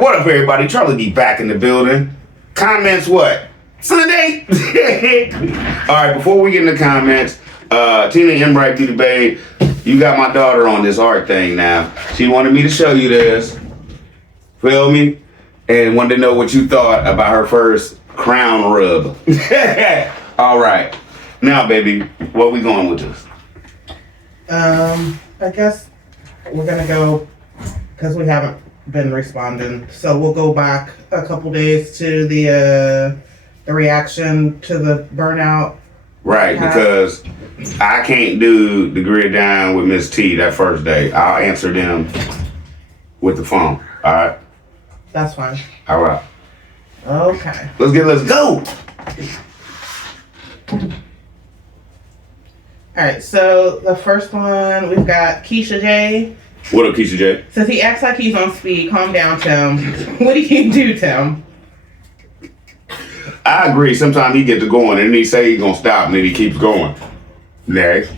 What up, everybody? Charlie D back in the building. Comments what? Sunday? Alright, before we get into comments, Tina M. Bright Beauty Babe, you got my daughter on this art thing now. She wanted me to show you this. Feel me? And wanted to know what you thought about her first crown rub. Alright. Now, baby, where we going with this? I guess we're gonna go, because we haven't been responding, so we'll go back a couple days to the reaction to the burnout. Right, because I can't do the grid down with Miss T that first day. I'll answer them with the phone. All right? That's fine. All right. Okay. Let's go. Alright, so the first one, we've got Keisha J. What up, Keisha J? Says he acts like he's on speed. Calm down, Tim. What do you do, Tim? I agree. Sometimes he gets to going and then he say he's going to stop and then he keeps going. Next.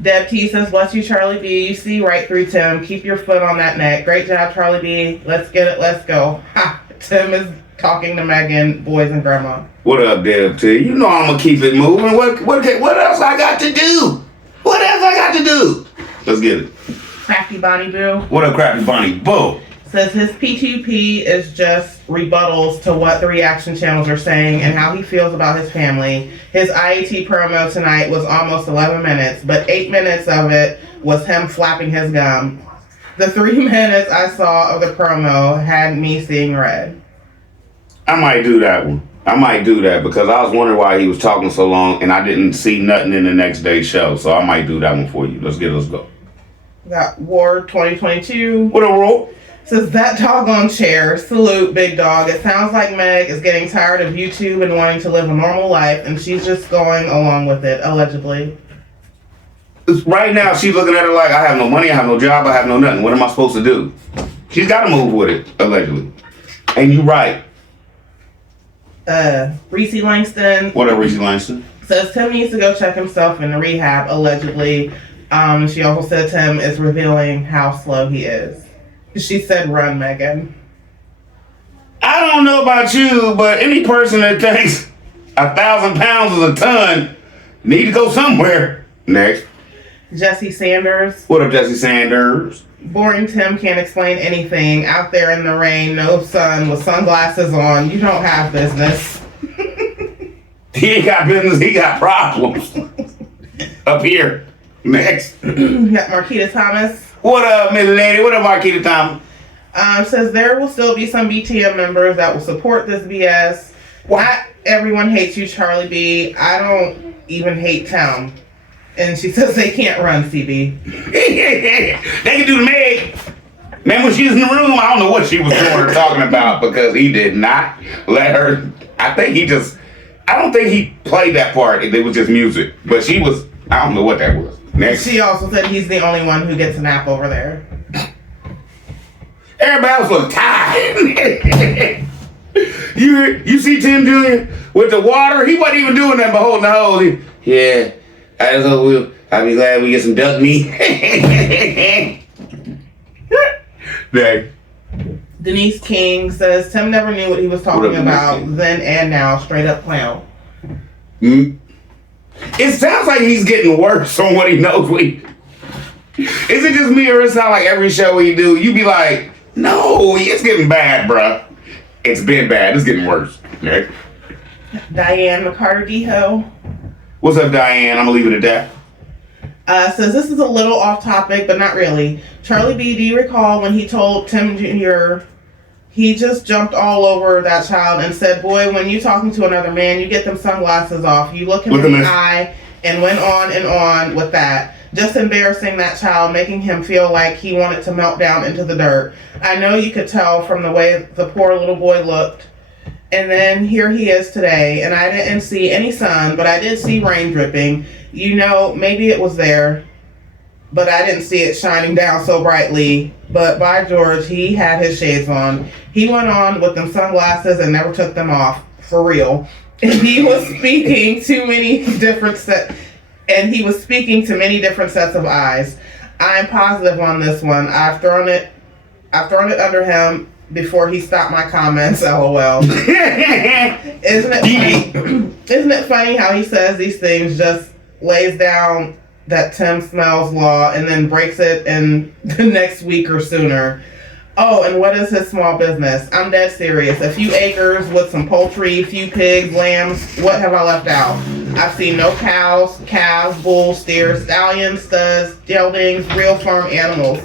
Deb T says, bless you, Charlie B. You see right through Tim. Keep your foot on that neck. Great job, Charlie B. Let's get it. Let's go. Ha! Tim is talking to Megan, boys, and grandma. What up, Deb T? You know I'm going to keep it moving. What else I got to do? What else I got to do? Let's get it. Crafty Bonnie Boo What up, Crappy Bonnie? Boo. says his P2P is just rebuttals to what the reaction channels are saying and how he feels about his family. His IAT promo tonight was almost 11 minutes, but 8 minutes of it was him flapping his gum. The 3 minutes I saw of the promo had me seeing red. I might do that one. I might do that because I was wondering why he was talking so long and I didn't see nothing in the next day's show. So I might do that one for you. Let's go. We got Ward 2022. What up, Roll? Says that doggone chair. Salute, big dog. It sounds like Meg is getting tired of YouTube and wanting to live a normal life, and she's just going along with it, allegedly. Right now, she's looking at her like, I have no money, I have no job, I have no nothing. What am I supposed to do? She's got to move with it, allegedly. And you right. Reese Langston. What up, Reese Langston? Says Tim needs to go check himself in the rehab, allegedly. She also said Tim is revealing how slow he is. She said, run, Megan. I don't know about you, but any person that thinks 1,000 pounds is a ton need to go somewhere. Next. Jesse Sanders. What up, Jesse Sanders? Boring Tim can't explain anything. Out there in the rain, no sun, with sunglasses on. You don't have business. He ain't got business, he got problems. Up here. Next. You got Marquita Thomas. What up, Miss Lady? What up, Marquita Thomas? Says there will still be some BTM members that will support this BS. Not everyone hates you, Charlie B. I don't even hate Tim. And she says they can't run, CB. They can do the Meg. Man, when she was in the room, I don't know what she was doing or talking about because he did not let her. I don't think he played that part. It was just music. But she was, I don't know what that was. Next. She also said he's the only one who gets a nap over there. Everybody else was tired. You see Tim Jr. with the water? He wasn't even doing that but holding the hose. Yeah. I'll be glad we get some duck meat. Dang. Denise King says Tim never knew what he was talking about then and now. Straight up clown. It sounds like he's getting worse on what he knows. Is it just me or it sound like every show we do, you be like, no, it's getting bad, bruh. It's been bad. It's getting worse. Okay? Diane McCarty-Ho. What's up, Diane? I'm going to leave it at that. Says this is a little off topic, but not really. Charlie B, do you recall when he told Tim Jr. he just jumped all over that child and said, boy, when you talking to another man, you get them sunglasses off. You look him in the eye and went on with that. Just embarrassing that child, making him feel like he wanted to melt down into the dirt. I know you could tell from the way the poor little boy looked. And then here he is today, and I didn't see any sun, but I did see rain dripping. You know, maybe it was there, but I didn't see it shining down so brightly. But by George, he had his shades on. He went on with them sunglasses and never took them off, for real. And he was speaking to many different sets of eyes. I'm positive on this one. I've thrown it under him, before he stopped my comments, lol. Isn't it funny? Isn't it funny how he says these things, just lays down that Tim smells law and then breaks it in the next week or sooner? Oh, and what is his small business? I'm dead serious. A few acres with some poultry, few pigs, lambs. What have I left out? I've seen no cows, calves, bulls, steers, stallions, studs, geldings, real farm animals.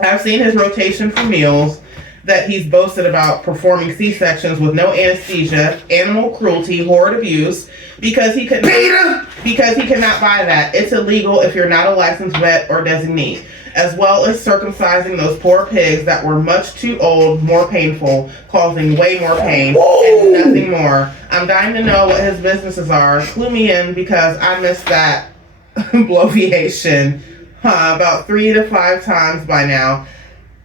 I've seen his rotation for meals that he's boasted about performing C-sections with no anesthesia, animal cruelty, horrid abuse, because he could not buy that. It's illegal if you're not a licensed vet or designee, as well as circumcising those poor pigs that were much too old, more painful, causing way more pain, and nothing more. I'm dying to know what his businesses are. Clue me in, because I missed that bloviation about 3 to 5 times by now.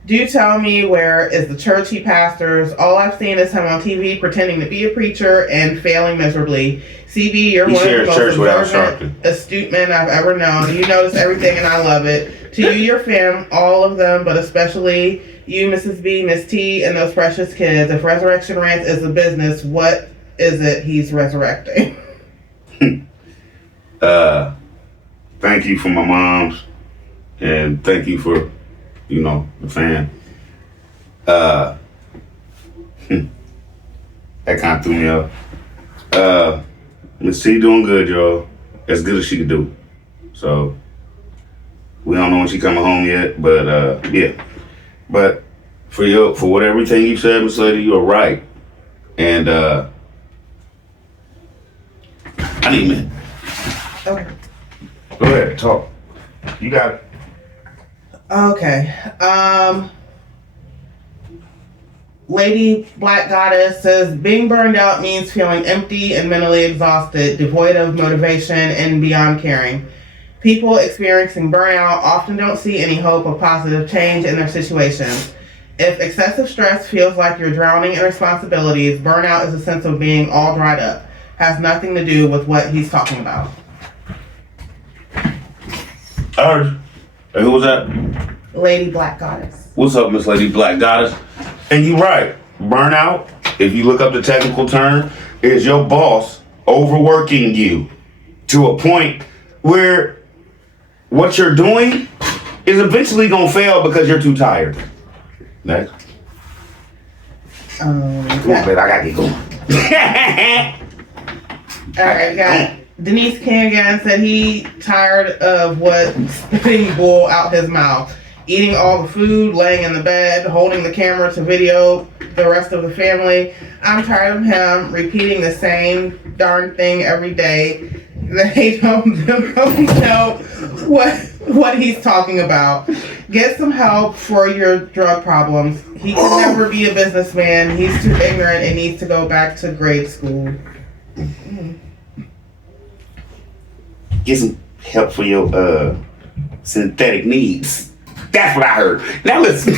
Do tell me, where is the church he pastors? All I've seen is him on TV pretending to be a preacher and failing miserably. CB, you're one of the most observant, astute men I've ever known. You notice everything and I love it. To you, your fam, all of them, but especially you, Mrs. B, Miss T, and those precious kids. If Resurrection Rants is a business, what is it he's resurrecting? Thank you for my moms, and thank you for, the fan. That kind of threw me off. Miss T doing good, y'all. As good as she could do. So, we don't know when she coming home yet, but yeah. But for everything you said, Miss Lady, you're right. And I need a minute. Okay. Go ahead, talk. You got it. Okay. Lady Black Goddess says, being burned out means feeling empty and mentally exhausted, devoid of motivation and beyond caring. People experiencing burnout often don't see any hope of positive change in their situations. If excessive stress feels like you're drowning in responsibilities, burnout is a sense of being all dried up. Has nothing to do with what he's talking about. Hey, who was that? Lady Black Goddess. What's up, Miss Lady Black Goddess? And you're right. Burnout, if you look up the technical term, is your boss overworking you to a point where what you're doing is eventually going to fail because you're too tired. Next. Come on, baby. I got to get going. All right, got Denise King again said he tired of spitting bull out his mouth, eating all the food, laying in the bed, holding the camera to video the rest of the family. I'm tired of him repeating the same darn thing every day. They don't know what he's talking about. Get some help for your drug problems. He can never be a businessman. He's too ignorant and needs to go back to grade school. Get some help for your synthetic needs. That's what I heard. Now listen,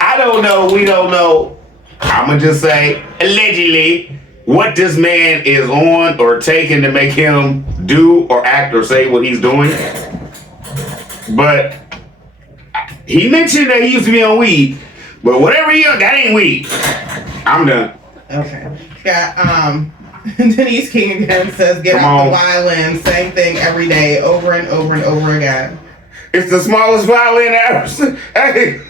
I don't know, we don't know, I'ma just say, allegedly, what this man is on or taking to make him do or act or say what he's doing. But he mentioned that he used to be on weed, but whatever he on, that ain't weed. I'm done. Okay. Got Denise King again says, get out the violin, same thing every day, over and over and over again. It's the smallest violin ever. Hey.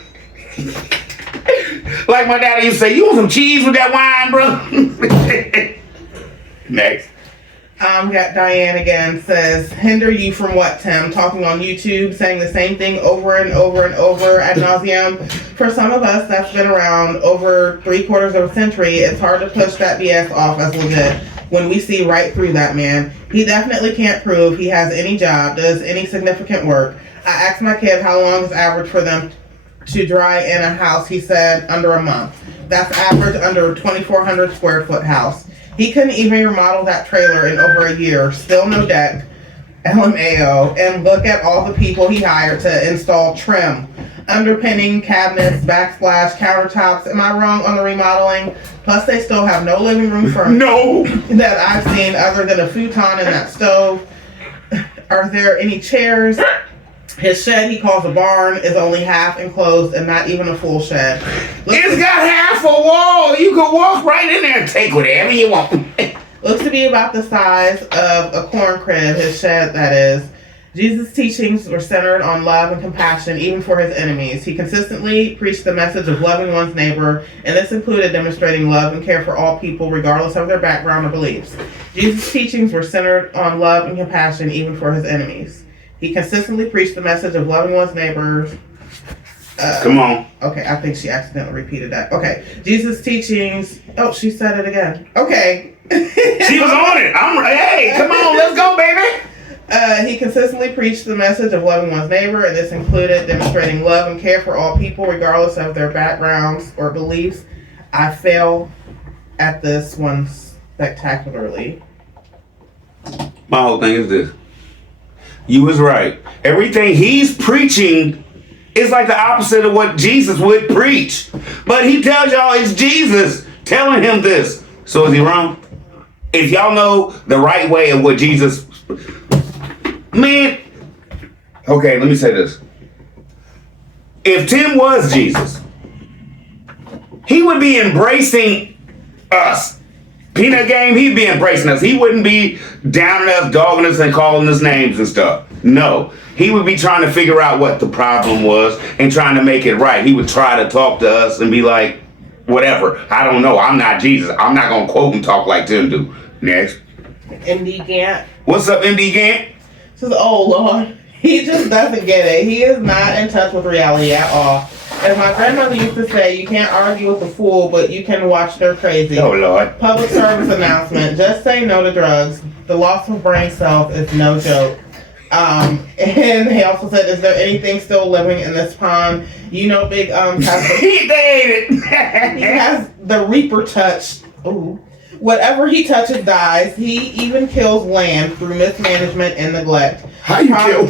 Like my daddy used to say, you want some cheese with that wine, bro? Next. Got Diane again says, hinder you from what, Tim? Talking on YouTube, saying the same thing over and over and over ad nauseum. For some of us that's been around over 3/4 of a century, it's hard to push that BS off as legit when we see right through that man. He definitely can't prove he has any job, does any significant work. I asked my kid how long is average for them to dry in a house. He said under a month. That's average under a 2,400 square foot house. He couldn't even remodel that trailer in over a year. Still no deck. LMAO. And look at all the people he hired to install trim, underpinning, cabinets, backsplash, countertops. Am I wrong on the remodeling? Plus they still have no living room furniture. No! That I've seen other than a futon and that stove. Are there any chairs? His shed he calls a barn is only half enclosed and not even a full shed. It's got half a wall. You can walk right in there and take whatever you want. Looks to be about the size of a corn crib, his shed that is. Jesus' teachings were centered on love and compassion, even for his enemies. He consistently preached the message of loving one's neighbor, and this included demonstrating love and care for all people, regardless of their background or beliefs. Jesus' teachings were centered on love and compassion, even for his enemies. He consistently preached the message of loving one's neighbors. Come on. Okay, I think she accidentally repeated that. Okay, Jesus' teachings. Oh, she said it again. Okay. She was on it. Hey, come on, let's go, baby. He consistently preached the message of loving one's neighbor, and this included demonstrating love and care for all people, regardless of their backgrounds or beliefs. I fail at this one spectacularly. My whole thing is this. You was right. Everything he's preaching is like the opposite of what Jesus would preach. But he tells y'all it's Jesus telling him this. So is he wrong? If y'all know the right way of what Jesus... Man, okay, let me say this. If Tim was Jesus, he would be embracing us. Peanut game, he'd be embracing us. He wouldn't be downing us, dogging us, and calling us names and stuff. No, he would be trying to figure out what the problem was and trying to make it right. He would try to talk to us and be like, whatever, I don't know, I'm not Jesus. I'm not going to quote and talk like Tim do. Next. MD Gant. What's up, MD Gant? Says, oh Lord, he just doesn't get it. He is not in touch with reality at all. As my grandmother used to say, you can't argue with a fool, but you can watch their crazy. Oh Lord. Public service announcement. Just say no to drugs. The loss of brain cells is no joke. And he also said, is there anything still living in this pond? You know, Big has He ate it. he has the Reaper touch. Ooh. Whatever he touches dies. He even kills land through mismanagement and neglect. How you kill?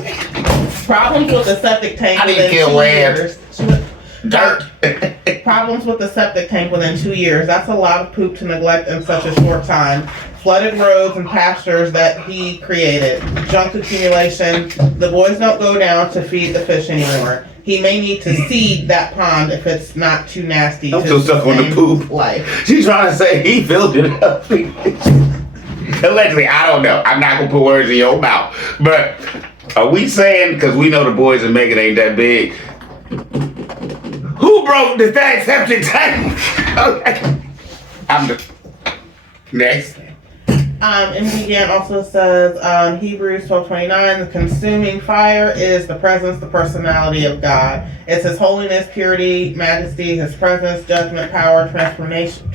Problems with the septic tank How do you within kill 2 land? years. Dirt. Problems with the septic tank within 2 years. That's a lot of poop to neglect in such a short time. Flooded roads and pastures that he created. Junk accumulation. The boys don't go down to feed the fish anymore. He may need to seed that pond if it's not too nasty. I'm still stuck on the poop. Life. She's trying to say he filled it up. Allegedly, I don't know. I'm not gonna put words in your mouth. But are we saying, because we know the boys in Megan ain't that big, who broke the septic tank? Okay. I'm the next. And Degan also says, Hebrews 12:29, the consuming fire is the presence, the personality of God. It's his holiness, purity, majesty, his presence, judgment, power, transformation,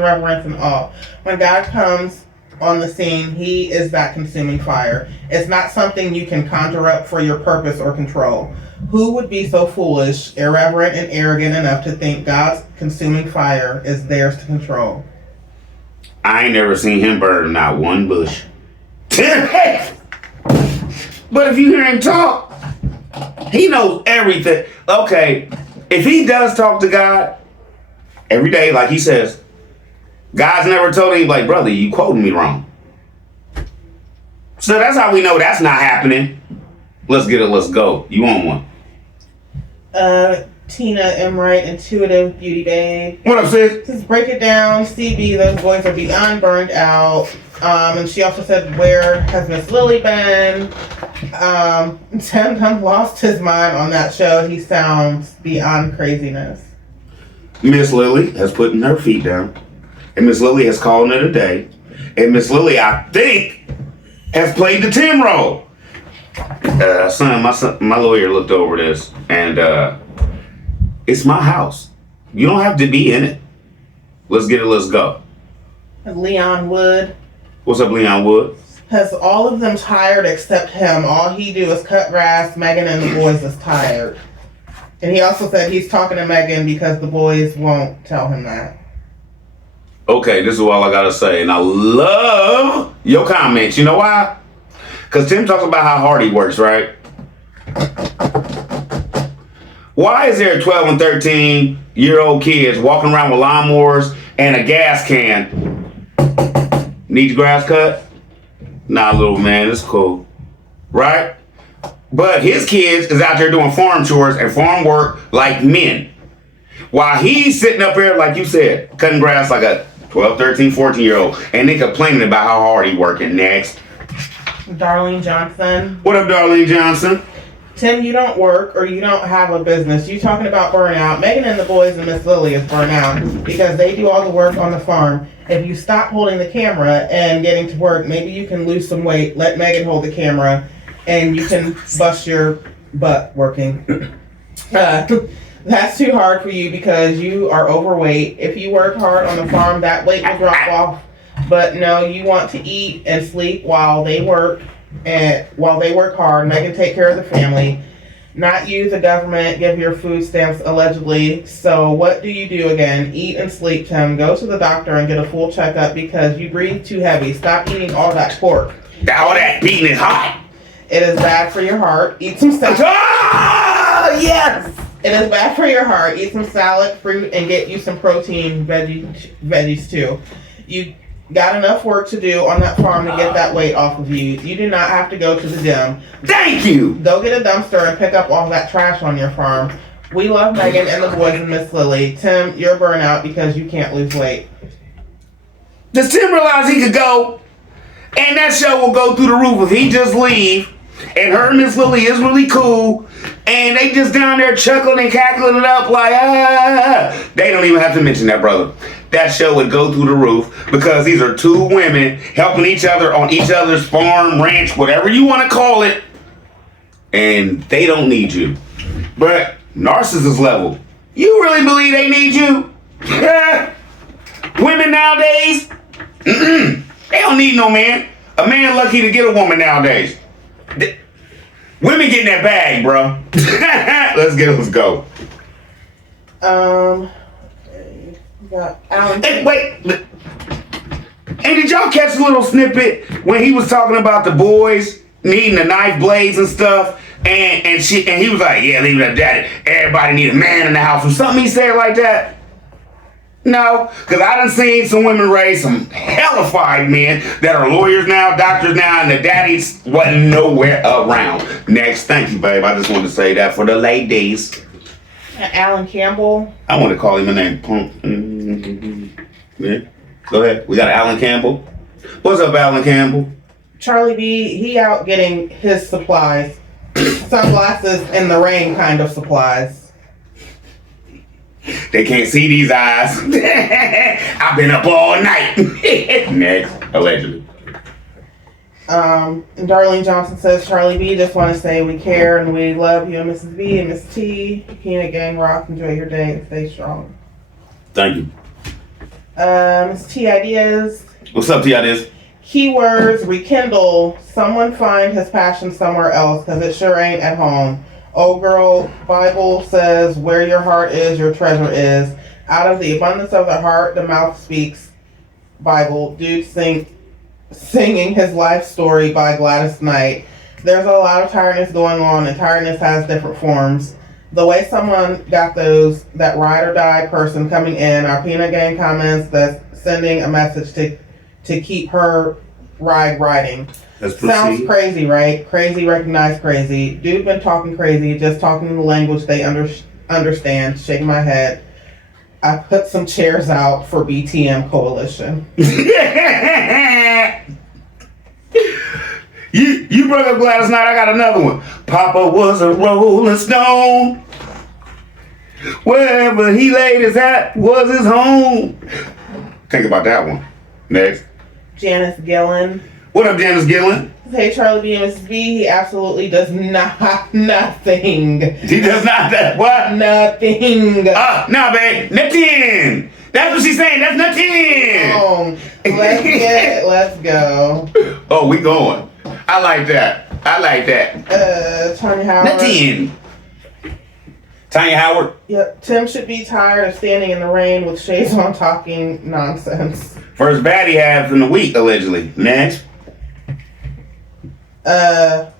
reverence, and awe. When God comes on the scene, he is that consuming fire. It's not something you can conjure up for your purpose or control. Who would be so foolish, irreverent, and arrogant enough to think God's consuming fire is theirs to control? I ain't never seen him burn not one bush. But if you hear him talk, he knows everything. Okay, if he does talk to God every day, like he says, God's never told him, like, brother, you quoting me wrong. So that's how we know that's not happening. Let's get it, let's go. You want one? Tina M. Wright, Intuitive Beauty Babe. What up, sis? Just break it down. CB, those boys are beyond burned out. And she also said, where has Miss Lily been? Tim Dunn lost his mind on that show. He sounds beyond craziness. Miss Lily has put her feet down. And Miss Lily has called it a day. And Miss Lily, I think, has played the Tim role. My lawyer looked over this, and it's my house. You don't have to be in it. Let's get it, let's go. Leon Wood. What's up, Leon Wood? Has all of them tired except him. All he do is cut grass. Megan and the boys is tired. And he also said he's talking to Megan because the boys won't tell him that. Okay, this is all I gotta say. And I love your comments. You know why? Because Tim talks about how hard he works, right? Why is there 12 and 13-year-old kids walking around with lawnmowers and a gas can? Need your grass cut? Nah, little man, it's cool. Right? But his kids is out there doing farm chores and farm work like men. While he's sitting up here, like you said, cutting grass like a 12, 13, 14-year-old. And they complaining about how hard he working. Next. Darlene Johnson. What up, Darlene Johnson? Tim, you don't work or you don't have a business. You talking about burnout. Megan and the boys and Miss Lily is burnout because they do all the work on the farm. If you stop holding the camera and getting to work, maybe you can lose some weight. Let Megan hold the camera and you can bust your butt working. That's too hard for you because you are overweight. If you work hard on the farm, that weight will drop off. But no, you want to eat and sleep while they work hard. Megan take care of the family. Not use the government, give your food stamps allegedly. So what do you do again? Eat and sleep, Tim. Go to the doctor and get a full checkup because you breathe too heavy. Stop eating all that pork. All that beating is hot. It is bad for your heart. Eat some salad. Oh, yes! It is bad for your heart. Eat some salad, fruit, and get you some protein veggies too. You got enough work to do on that farm to get that weight off of you. You do not have to go to the gym. Thank you! Go get a dumpster and pick up all that trash on your farm. We love Megan and the boys and Miss Lily. Tim, you're burnout because you can't lose weight. Does Tim realize he could go? And that show will go through the roof if he just leave. And her and Miss Lily is really cool. And they just down there chuckling and cackling it up like, ah. They don't even have to mention that, brother. That show would go through the roof because these are two women helping each other on each other's farm, ranch, whatever you want to call it. And they don't need you. But narcissist level, you really believe they need you? Women nowadays, they don't need no man. A man lucky to get a woman nowadays. Women getting that bag, bro. Let's go. Got Alan. Hey, wait. And did y'all catch the little snippet when he was talking about the boys needing the knife blades and stuff? And he was like, yeah, leave it at that. Everybody need a man in the house or something he said like that. No, because I done seen some women raise some hellified men that are lawyers now, doctors now, and the daddies wasn't nowhere around. Next, thank you, babe. I just wanted to say that for the ladies. Alan Campbell. I want to call him a name. Yeah. Go ahead. We got Alan Campbell. What's up, Alan Campbell? Charlie B, he out getting his supplies. Sunglasses in the rain kind of supplies. They can't see these eyes. I've been up all night. Next, allegedly. And Darlene Johnson says, Charlie B, just want to say we care and we love you and Mrs. B and Miss T. Peanut Gang Rock. Enjoy your day and stay strong. Thank you. Miss T Ideas. What's up, T Ideas? Keywords, rekindle. Someone find his passion somewhere else because it sure ain't at home. Oh girl, Bible says where your heart is, your treasure is. Out of the abundance of the heart, the mouth speaks. Bible. Dude singing his life story by Gladys Knight. There's a lot of tiredness going on, and tiredness has different forms. The way someone got that ride or die person coming in, our Peanut Gang comments that's sending a message to keep her ride riding. Sounds crazy, right? Crazy, recognize crazy. Dude been talking crazy, just talking in the language they understand. Shaking my head. I put some chairs out for BTM Coalition. You brought up Gladys Knight, I got another one. Papa was a rolling stone. Wherever he laid his hat was his home. Think about that one. Next. Janice Gillen. What up, Janice Gillen? Hey, Charlie B and Mrs. B, he absolutely does not nothing. He does not that what? Nothing. Nah, babe. Nothing. That's what she's saying. That's nothing. Let's go. Oh, we going. I like that. Tanya Howard. Nothing. Tanya Howard. Yep. Tim should be tired of standing in the rain with shades on talking nonsense. First baddie half in the week, allegedly. Next.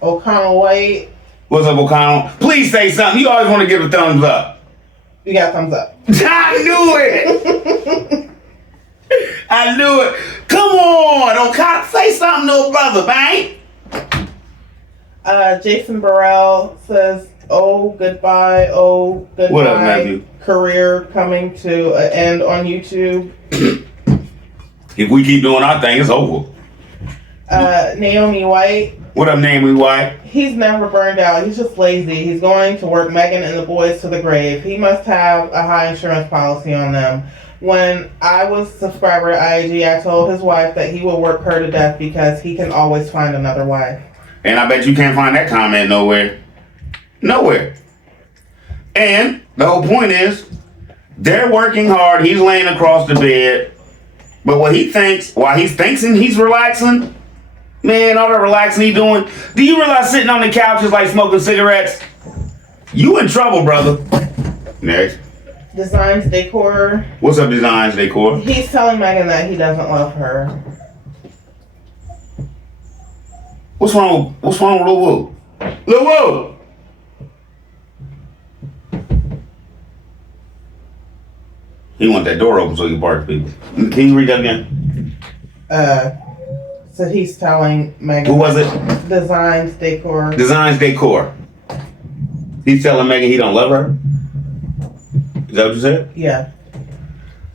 O'Connell White. What's up, O'Connell? Please say something. You always want to give a thumbs up. You got thumbs up. I knew it. I knew it. Come on, O'Connell. Say something to a brother, man. Jason Burrell says, "Oh goodbye, oh goodbye." What up, Matthew? Career coming to an end on YouTube. If we keep doing our thing, it's over. Naomi White. What up, Naomi White? He's never burned out. He's just lazy. He's going to work Megan and the boys to the grave. He must have a high insurance policy on them. When I was a subscriber to IG, I told his wife that he will work her to death because he can always find another wife. And I bet you can't find that comment nowhere. Nowhere. And the whole point is, they're working hard. He's laying across the bed. But what he thinks, while he's thinking he's relaxing, man, all the relaxing he doing. Do you realize sitting on the couch is like smoking cigarettes? You in trouble, brother. Next. Designs Decor. What's up, Designs Decor? He's telling Megan that he doesn't love her. What's wrong with Lil Woo? Lil Woo! He want that door open so he can bark at people. Can you read that again? So he's telling Megan. Who was it? Designs Decor. Designs Decor. He's telling Megan he don't love her? Is that what you said? Yeah.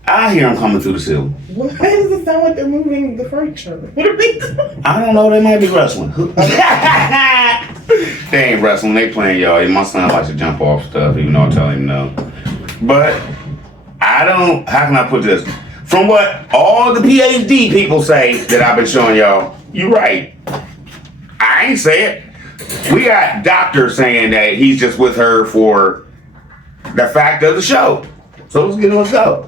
I hear him coming through the ceiling. Why does it sound like they're moving the furniture? What are they doing? I don't know. They might be wrestling. They ain't wrestling. They playing, y'all. My son likes to jump off stuff, even though I tell him no. But I don't. How can I put this? From what all the PhD people say that I've been showing y'all, you're right. I ain't say it. We got doctors saying that he's just with her for the fact of the show. So let's go.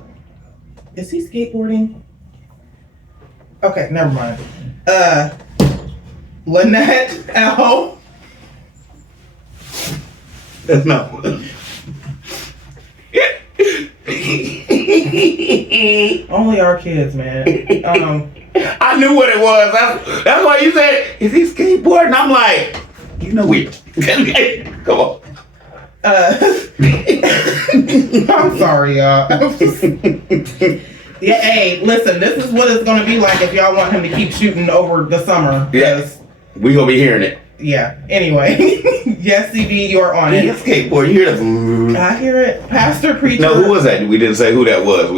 Is he skateboarding? Okay, never mind. Lynette L. No. Only our kids, man. I knew what it was. That's why you said, is he skateboarding? I'm like, you know it. Come on. I'm sorry, y'all. Yeah, hey, listen, this is what it's gonna be like if y'all want him to keep shooting over the summer. Yes. We gonna be hearing it. Yeah. Anyway, yes, CB, you're on Yeah, it. skateboard. You hear that? I hear it. Pastor, preacher. No, who was that? We didn't say who that was.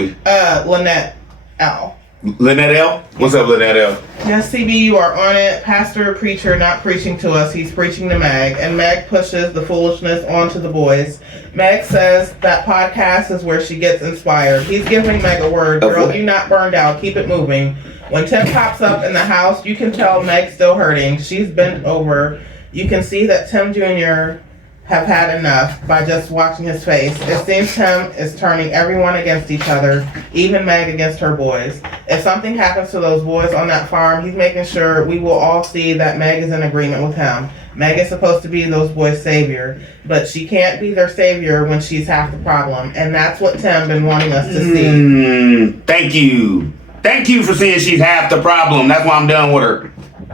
Lynette L. Lynette L? What's up, Lynette L? Yes, CB, you are on it. Pastor, preacher, not preaching to us. He's preaching to Meg. And Meg pushes the foolishness onto the boys. Meg says that podcast is where she gets inspired. He's giving Meg a word. Girl, you're not burned out. Keep it moving. When Tim pops up in the house, you can tell Meg's still hurting. She's bent over. You can see that Tim Jr. have had enough by just watching his face. It seems Tim is turning everyone against each other, even Meg against her boys. If something happens to those boys on that farm, he's making sure we will all see that Meg is in agreement with him. Meg is supposed to be those boys' savior, but she can't be their savior when she's half the problem, and that's what Tim been wanting us to see. Thank you. Thank you for saying she's half the problem. That's why I'm done with her.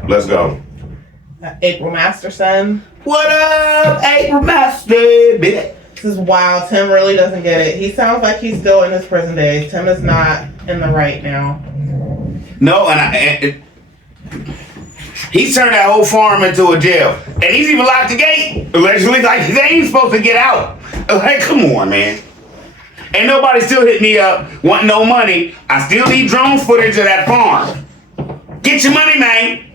Let's go. April Masterson. What up, April Master? This is wild. Tim really doesn't get it. He sounds like he's still in his prison days. Tim is not in the right now. No, he's turned that whole farm into a jail. And he's even locked the gate. Allegedly, like they ain't supposed to get out. Like, come on, man. Ain't nobody still hit me up wanting no money. I still need drone footage of that farm. Get your money, man.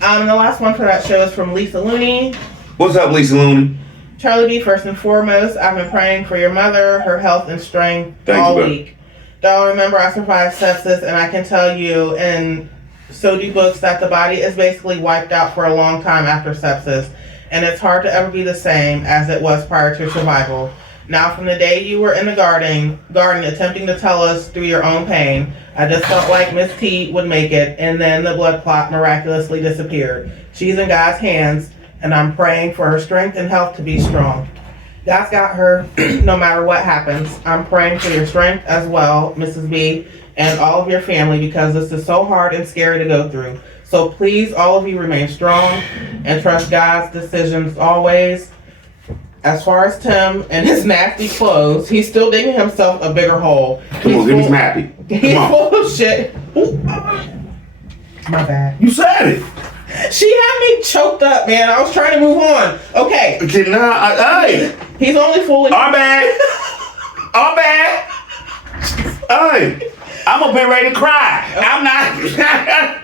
The last one for that show is from Lisa Looney. What's up, Lisa Looney? Charlie B, first and foremost, I've been praying for your mother, her health and strength Thank all you, week. Y'all remember I survived sepsis, and I can tell you, and so do books, that the body is basically wiped out for a long time after sepsis, and it's hard to ever be the same as it was prior to survival. Now, from the day you were in the garden attempting to tell us through your own pain, I just felt like Miss T would make it, and then the blood clot miraculously disappeared. She's in God's hands, and I'm praying for her strength and health to be strong. God's got her no matter what happens. I'm praying for your strength as well, Mrs. B, and all of your family, because this is so hard and scary to go through. So please, all of you, remain strong and trust God's decisions always. As far as Tim and his nasty clothes, he's still digging himself a bigger hole. Come on, give me some happy. He's full of shit. Ooh. My bad. You said it. She had me choked up, man. I was trying to move on. Okay. Hey, He's only fooling. our bad. Our bad. Hey, I'm up here ready to cry. I'm not.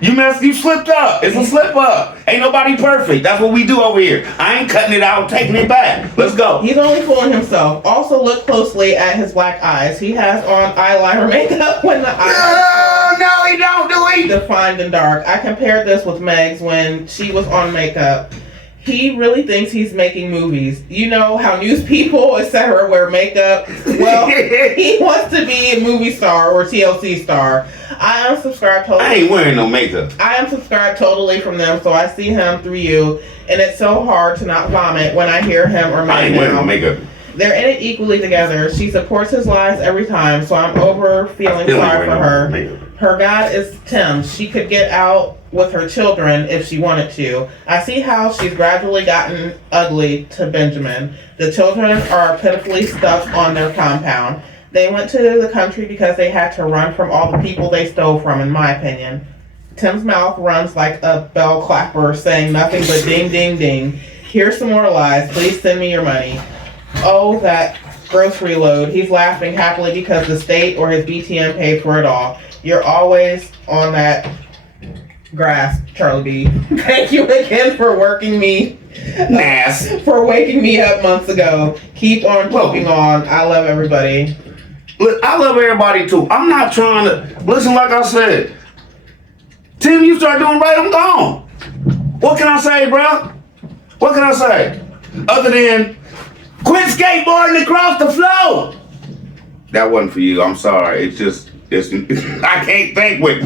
You slipped up. It's a slip up. Ain't nobody perfect. That's what we do over here. I ain't cutting it out, taking it back. Let's go. He's only fooling himself. Also, look closely at his black eyes. He has on eyeliner makeup when the eyes No, he don't do it. defined and dark. I compared this with Meg's when she was on makeup. He really thinks he's making movies. You know how news people, etc., wear makeup? Well, he wants to be a movie star or TLC star. I unsubscribed totally. I ain't wearing no makeup. I unsubscribed totally from them, so I see him through you, and it's so hard to not vomit when I hear him or I ain't wearing no makeup. They're in it equally together. She supports his lies every time, so I'm over feeling sorry for her. Her God is Tim. She could get out with her children if she wanted to. I see how she's gradually gotten ugly to Benjamin. The children are pitifully stuck on their compound. They went to the country because they had to run from all the people they stole from, in my opinion. Tim's mouth runs like a bell clapper, saying nothing but ding, ding, ding. Here's some more lies. Please send me your money. Oh, that grocery load. He's laughing happily because the state or his BTM paid for it all. You're always on that grass, Charlie B. Thank you again for working me. For waking me up months ago. Keep on keeping on. I love everybody. Look, I love everybody too. I'm not trying to listen. Like I said, Tim, you start doing right, I'm gone. What can I say, bro? What can I say other than quit skateboarding across the floor? That wasn't for you. I'm sorry. It's I can't think with.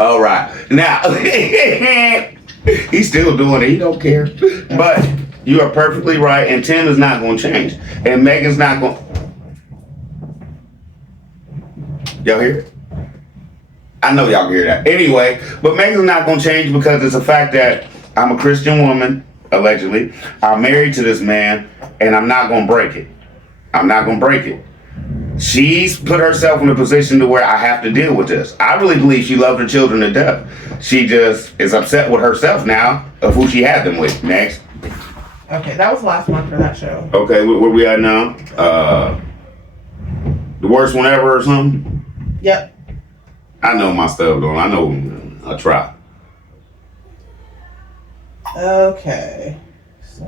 All right, now he's still doing it. He don't care. But you are perfectly right, and Tim is not going to change, and Megan's not going. Y'all hear it? I know y'all hear that. Anyway, but Megan's not going to change because it's a fact that I'm a Christian woman, allegedly. I'm married to this man, and I'm not going to break it. I'm not going to break it. She's put herself in a position to where I have to deal with this. I really believe she loved her children to death. She just is upset with herself now of who she had them with. Next. Okay, that was the last one for that show. Okay, where we at now? The worst one ever or something? Yep. I know my stuff, though. I know I try. Okay. So,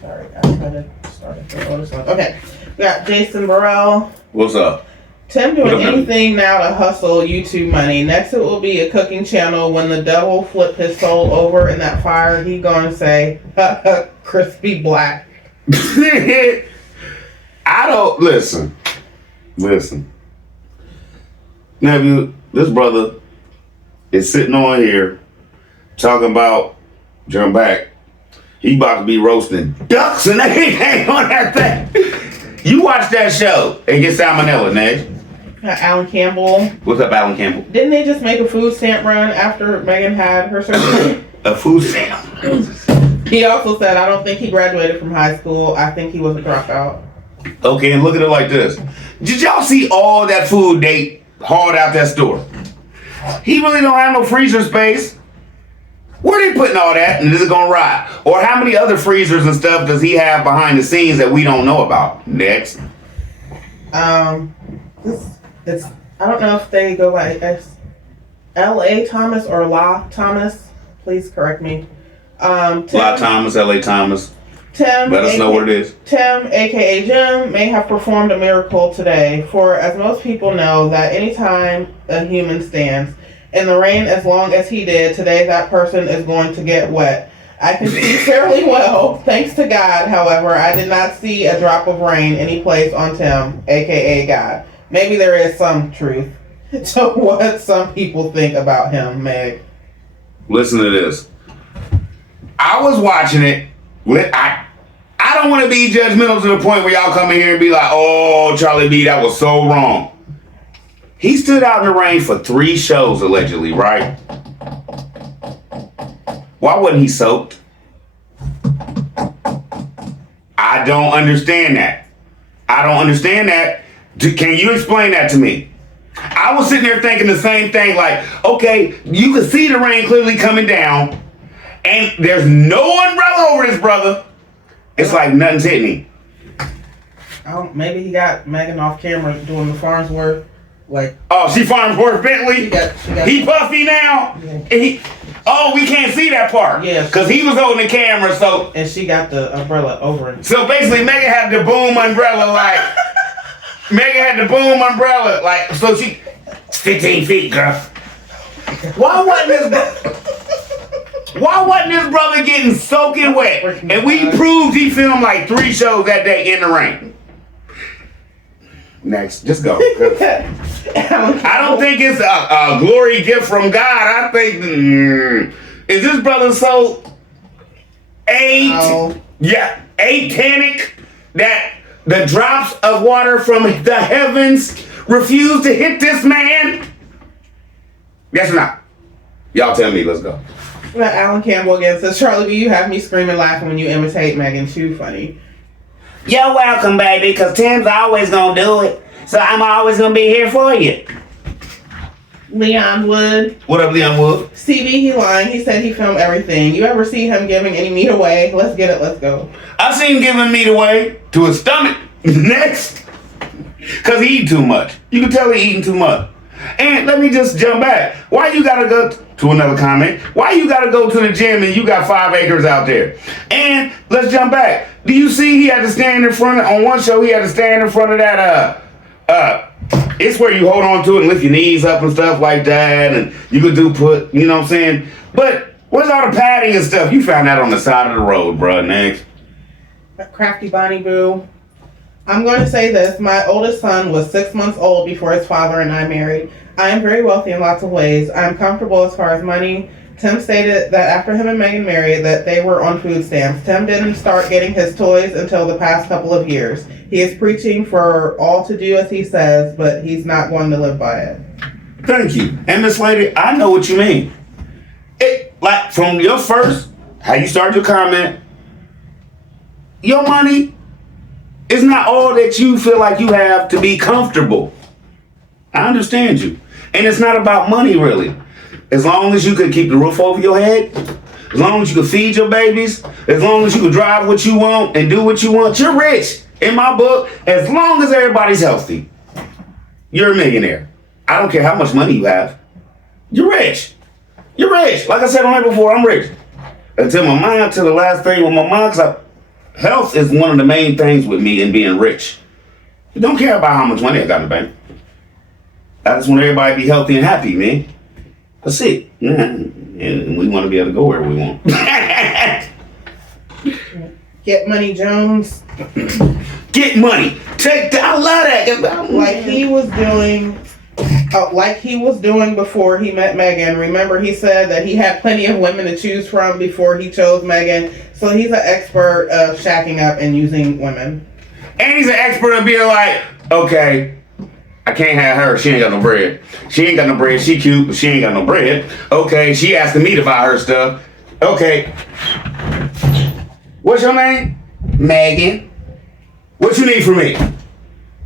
sorry, I tried to start it for this one. Okay, we got Jason Burrell. What's up? Tim doing anything now to hustle YouTube money. Next, it will be a cooking channel. When the devil flip his soul over in that fire, he gonna say, "Crispy black." I don't listen. Nephew, this brother is sitting on here talking about jump back. He about to be roasting ducks and everything on that thing. You watch that show and get salmonella, Ned. Alan Campbell. What's up, Alan Campbell? Didn't they just make a food stamp run after Megan had her surgery? A food stamp. He also said, I don't think he graduated from high school. I think he was a dropout. Okay, and look at it like this. Did y'all see all that food they hauled out that store? He really don't have no freezer space. Where they putting all that, and is it gonna rot? Or how many other freezers and stuff does he have behind the scenes that we don't know about? Next. It's I don't know if they go by L.A. Thomas or La Thomas. Please correct me. La Thomas, L.A. Thomas. Tim, let us know what it is. Tim, aka Jim, may have performed a miracle today. For as most people know, that anytime a human stands in the rain as long as he did, today that person is going to get wet. I can see fairly well, thanks to God. However, I did not see a drop of rain any place on Tim, aka God. Maybe there is some truth to what some people think about him, Meg. Listen to this. I was watching it. I don't want to be judgmental to the point where y'all come in here and be like, oh, Charlie B, that was so wrong. He stood out in the rain for 3 shows, allegedly, right? Why wasn't he soaked? I don't understand that. Can you explain that to me? I was sitting there thinking the same thing. Like, okay, you can see the rain clearly coming down, and there's no umbrella over this brother. It's like nothing's hitting him. Oh, maybe he got Megan off camera doing the Farnsworth. Like, oh, she Farnsworth Bentley. She got he puffy now. Yeah. And we can't see that part. Yeah. Because he was holding the camera, so. And she got the umbrella over it. So basically, Megan had the boom umbrella, like. Megan had the boom umbrella, like, so she. 15 feet, girl. Why wasn't this brother getting soaking wet? And we proved he filmed like 3 shows that day in the rain. Next, just go. I don't think it's a glory gift from God. I think, is this brother so satanic that the drops of water from the heavens refuse to hit this man? Yes or not? Y'all tell me, let's go. Alan Campbell again says, Charlie B, you have me screaming laughing when you imitate Megan. Too funny. You're welcome, baby, because Tim's always gonna do it. So I'm always gonna be here for you. Leon Wood. What up, Leon Wood? CB, he lying. He said he filmed everything. You ever see him giving any meat away? Let's get it. Let's go. I seen him giving meat away to his stomach. Next. Because he eat too much. You can tell he eating too much. And let me just jump back. Why you gotta go to another comment? Why you gotta go to the gym and you got 5 acres out there? And let's jump back. Do you see he had to stand in front of, on one show he had to stand in front of that it's where you hold on to it and lift your knees up and stuff like that, and you could do you know what I'm saying? But where's all the padding and stuff? You found that on the side of the road, bro. Next. Crafty Bonnie Boo. I'm going to say this. My oldest son was 6 months old before his father and I married. I am very wealthy in lots of ways. I am comfortable as far as money. Tim stated that after him and Megan married that they were on food stamps. Tim didn't start getting his toys until the past couple of years. He is preaching for all to do as he says, but he's not going to live by it. Thank you. And Miss Lady, I know what you mean. It, like, from your first, how you started your comment, your money is not all that you feel like you have to be comfortable. I understand you. And it's not about money, really. As long as you can keep the roof over your head, as long as you can feed your babies, as long as you can drive what you want and do what you want, you're rich. In my book, as long as everybody's healthy, you're a millionaire. I don't care how much money you have. You're rich. You're rich. Like I said on it before, I'm rich. Until the last thing with my mom, because health is one of the main things with me in being rich. You don't care about how much money I got in the bank. I just want everybody to be healthy and happy, man. That's it. And we want to be able to go where we want. Get Money Jones. Get money. Take that. I love that. Like he was doing before he met Megan. Remember, he said that he had plenty of women to choose from before he chose Megan. So he's an expert of shacking up and using women. And he's an expert of being like, okay, I can't have her. She ain't got no bread. She ain't got no bread. She cute, but she ain't got no bread. Okay, she asking me to buy her stuff. Okay. What's your name? Megan, What you need from me?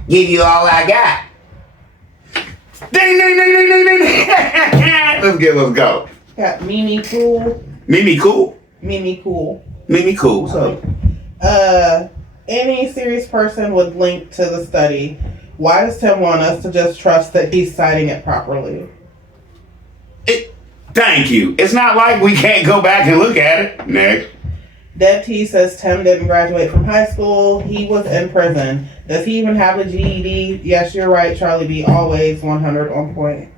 give you all I got. Ding, ding, ding, ding, ding, ding. Let's go. Got Mimi Cool. Mimi cool. Mimi Cool. Mimi cool. So, Any serious person would link to the study. Why does Tim want us to just trust that he's citing it properly? Thank you. It's not like we can't go back and look at it. Next. Dead T says Tim didn't graduate from high school. He was in prison. Does he even have a GED? Yes, you're right, Charlie B. Always 100 on point.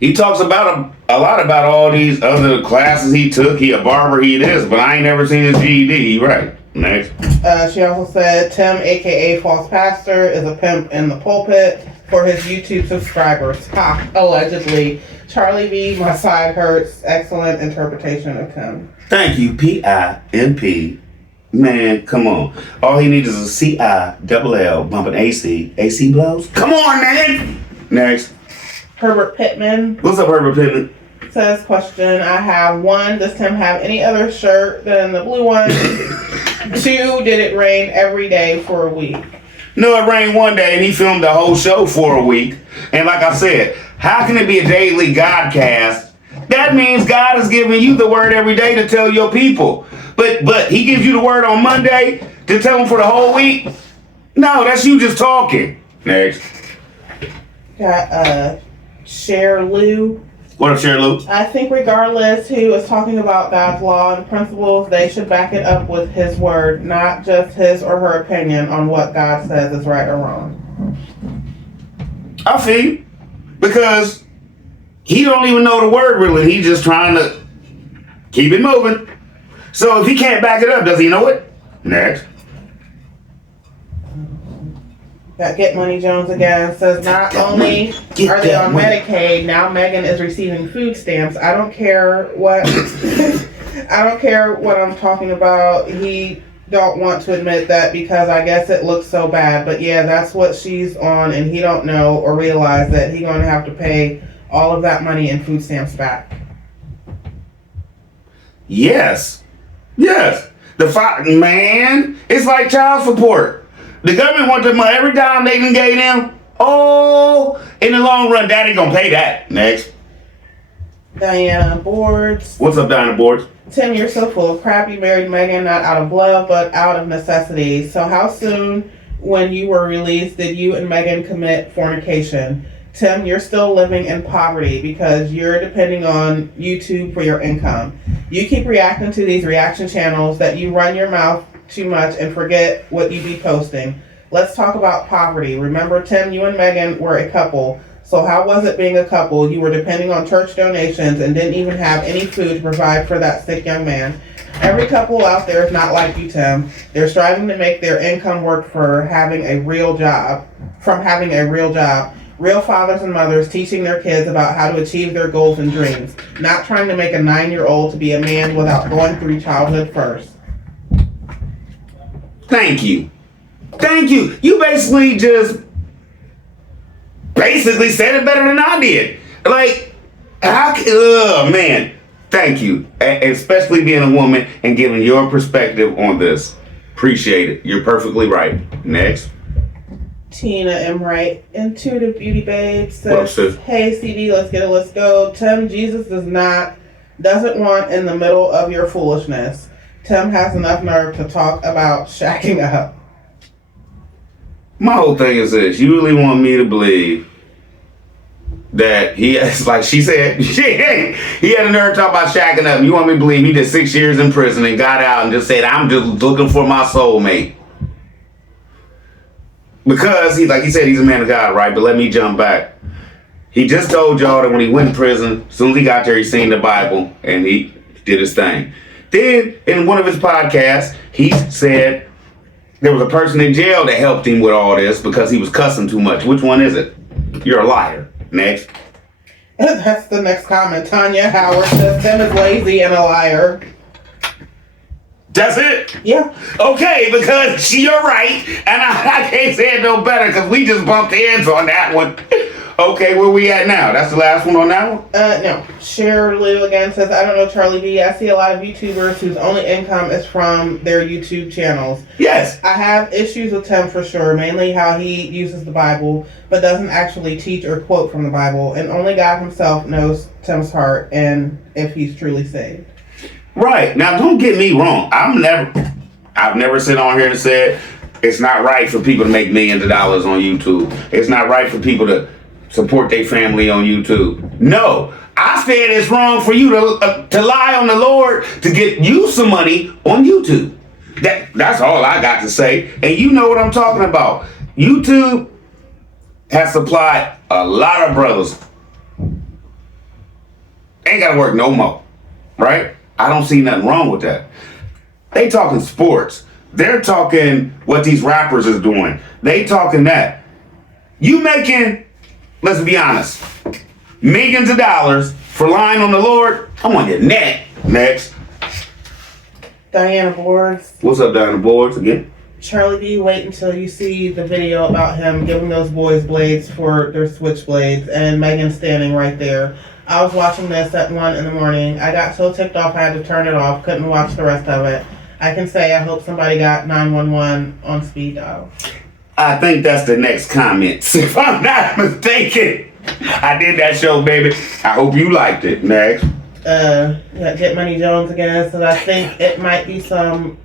He talks about a lot about all these other classes he took. He a barber, he this, but I ain't never seen his GED. He right. Next. She also said Tim, aka False Pastor, is a pimp in the pulpit for his YouTube subscribers. Ha, allegedly. Charlie B, my side hurts. Excellent interpretation of Tim. Thank you, PIMP. Man, come on. All he needs is a CILL bumping AC. AC blows? Come on, man! Next. Herbert Pittman What's up, Herbert Pittman? says, question, I have 1, does Tim have any other shirt than the blue one? 2, did it rain every day for a week? No, it rained one day and he filmed the whole show for a week. And like I said, how can it be a daily Godcast? That means God is giving you the word every day to tell your people. But he gives you the word on Monday to tell them for the whole week? No, that's you just talking. Next. Got Cher Lou. What up, Cher Lou? I think regardless who is talking about God's law and principles, they should back it up with his word, not just his or her opinion on what God says is right or wrong. I feel you. Because he don't even know the word really. He's just trying to keep it moving. So if he can't back it up, does he know it? Next. Got Get Money Jones again. Says not only are they on Medicaid, now Megan is receiving food stamps. I don't care what I don't care what I'm talking about. He don't want to admit that because I guess it looks so bad. But yeah, that's what she's on, and he don't know or realize that he's going to have to pay all of that money in food stamps back. Yes. Man, it's like child support. The government wants the money every time they done gave them. Oh, in the long run, daddy gonna pay that. Next. Diana Boards. What's up, Diana Boards? Tim, you're so full of crap. You married Megan not out of love, but out of necessity. So how soon, when you were released, did you and Megan commit fornication? Tim, you're still living in poverty because you're depending on YouTube for your income. You keep reacting to these reaction channels that you run your mouth too much and forget what you be posting. Let's talk about poverty. Remember, Tim, you and Megan were a couple. So how was it being a couple? You were depending on church donations and didn't even have any food to provide for that sick young man. Every couple out there is not like you, Tim. They're striving to make their income work for having a real job, Real fathers and mothers teaching their kids about how to achieve their goals and dreams. Not trying to make a 9-year-old to be a man without going through childhood first. Thank you. You basically said it better than I did. Like, man. Thank you. Especially being a woman and giving your perspective on this. Appreciate it. You're perfectly right. Next. Tina M. Wright, Intuitive Beauty Babe, says, Well, hey CD, let's go. Tim, Jesus doesn't want in the middle of your foolishness. Tim has enough nerve to talk about shacking up. My whole thing is this. You really want me to believe that he has, like she said, he had a nerve to talk about shacking up. You want me to believe he did 6 years in prison and got out and just said, I'm just looking for my soulmate. Because like he said, he's a man of God, right? But let me jump back. He just told y'all that when he went to prison, as soon as he got there, he seen the Bible and he did his thing. Then in one of his podcasts, he said there was a person in jail that helped him with all this because he was cussing too much. Which one is it? You're a liar. Next. That's the next comment. Tanya Howard says Tim is lazy and a liar. That's it? Yeah. Okay, because you're right, and I can't say it no better because we just bumped heads on that one. Okay, where we at now? That's the last one on that one? No. Cher Lou again says, I don't know, Charlie B. I see a lot of YouTubers whose only income is from their YouTube channels. Yes. I have issues with Tim for sure, mainly how he uses the Bible, but doesn't actually teach or quote from the Bible, and only God himself knows Tim's heart and if he's truly saved. Right. Now, don't get me wrong. I've never sit on here and said it's not right for people to make millions of dollars on YouTube. It's not right for people to support their family on YouTube. No. I said it's wrong for you to lie on the Lord to get you some money on YouTube. That's all I got to say. And you know what I'm talking about. YouTube has supplied a lot of brothers. Ain't got to work no more. Right? I don't see nothing wrong with that. They talking sports. They're talking what these rappers is doing. They talking that. You making, let's be honest, millions of dollars for lying on the Lord. I'm on your neck. Next. Diana Boards. What's up, Diana Boards again? Charlie B, wait until you see the video about him giving those boys blades for their switchblades and Megan standing right there. I was watching this at 1 in the morning. I got so ticked off I had to turn it off. Couldn't watch the rest of it. I can say I hope somebody got 911 on speed dial. I think that's the next comments. If I'm not mistaken. I did that show, baby. I hope you liked it. Next. Get Money Jones again. So I think it might be some